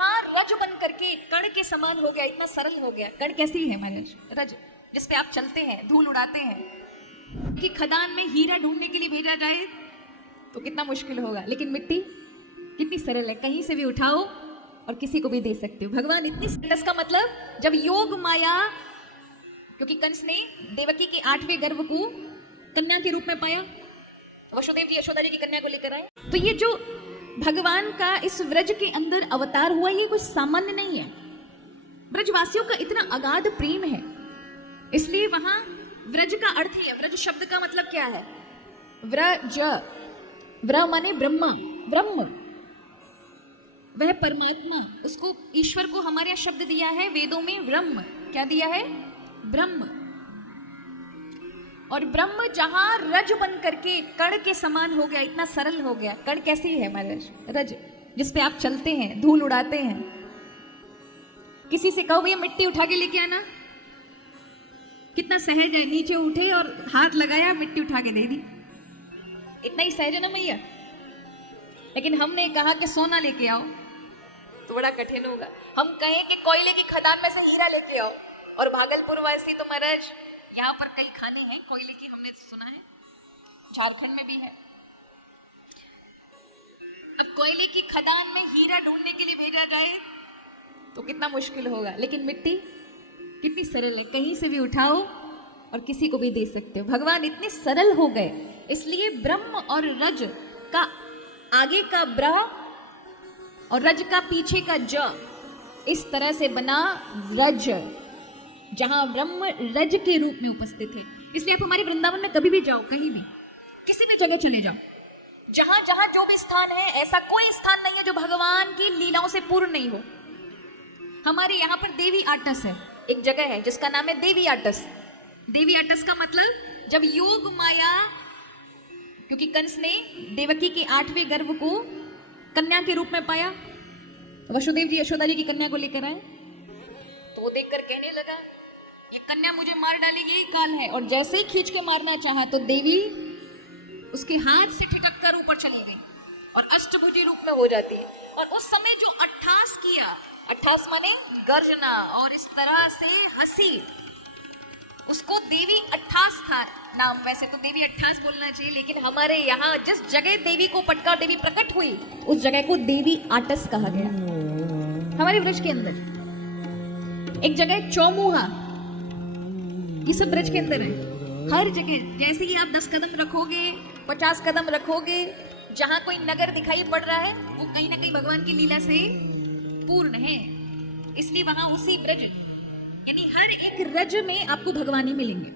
जहां रज बन करके कण के समान हो गया, इतना सरल हो गया। कण कैसी है महाराज? रज, जिसपे आप चलते हैं, धूल उड़ाते हैं। कि खदान में हीरा ढूंढने के लिए भेजा जाए तो कितना मुश्किल होगा, लेकिन मिट्टी कितनी सरल है, कहीं से भी उठाओ और किसी को भी दे सकते हो। भगवान इतनी सरल का मतलब जब योग माया, क्योंकि कंस ने देवकी के 8वें गर्भ को कन्या के रूप में पाया, वसुदेव जी यशोदा जी की कन्या को लेकर आए। तो ये जो भगवान का इस व्रज के अंदर अवतार हुआ, ये कुछ सामान्य नहीं है। ब्रजवासियों का इतना अगाध प्रेम है, इसलिए वहां व्रज का अर्थ ही है। व्रज शब्द का मतलब क्या है? व्रज, व्र माने ब्रह्मा, ब्रह्म, वह परमात्मा, उसको ईश्वर को हमारे यहाँ शब्द दिया है वेदों में ब्रह्म। क्या दिया है? ब्रह्म। और ब्रह्म जहां रज बन करके कण के समान हो गया, इतना सरल हो गया। कण कैसी है महाराज? रज, जिसपे आप चलते हैं, धूल उड़ाते हैं। किसी से कहो भैया मिट्टी उठा के लेके आना, कितना सहज है, नीचे उठे और हाथ लगाया, मिट्टी उठा के दे दी, इतना ही सहज है ना भैया। लेकिन हमने कहा कि सोना लेके आओ तो बड़ा कठिन होगा। हम कहें कि कोयले की खदान में से हीरा लेके आओ, और भागलपुर वासी तो महाराज यहाँ पर कई खाने हैं कोयले की, हमने सुना है, झारखंड में भी है। अब कोयले की खदान में हीरा ढूंढने के लिए भेजा जाए तो कितना मुश्किल होगा, लेकिन मिट्टी कितनी सरल है, कहीं से भी उठाओ और किसी को भी दे सकते हो। भगवान इतने सरल हो गए, इसलिए ब्रह्म और रज का आगे का ब्र और रज का पीछे का ज, इस तरह से बना रज, जहां ब्रह्म रज के रूप में उपस्थित है। इसलिए आप हमारे वृंदावन में कभी भी जाओ, कहीं भी किसी भी जगह चले जाओ, जहां जहां जो भी स्थान है, ऐसा कोई स्थान नहीं है जो भगवान की लीलाओं से पूर्ण नहीं हो। हमारे यहाँ पर देवी आटस है, एक जगह है जिसका नाम है देवी आटस। देवी आटस का मतलब जब योग माया, क्योंकि कंस ने देवकी के 8वें गर्भ को कन्या के रूप में पाया, वसुदेव जी यशोदा जी की कन्या को लेकर आए, तो वो देखकर कहने लगा ये कन्या मुझे मार डालेगी, ये काल है। और जैसे ही खींच के मारना चाहा तो देवी उसके हाथ से ठिठक कर ऊपर चली गई और अष्टभुजी रूप में हो जाती है। और उस समय जो अट्ठास किया, अट्ठास माने गर्जना, और इस तरह से हंसी, उसको देवी अट्ठास था नाम। वैसे तो देवी अट्ठास बोलना चाहिए, लेकिन हमारे यहाँ जिस जगह देवी को पटका देवी प्रकट हुई, उस जगह को देवी आटस कहा गया। हमारे ब्रज के अंदर एक जगह चौमुहा, ये सब ब्रज के अंदर है। हर जगह जैसे ही आप 10 कदम रखोगे, 50 कदम रखोगे, जहां कोई नगर दिखाई पड़ रहा है वो कहीं ना कहीं भगवान की लीला से पूर्ण है। इसलिए वहां उसी ब्रज, यानी हर एक रज में आपको भगवान ही मिलेंगे।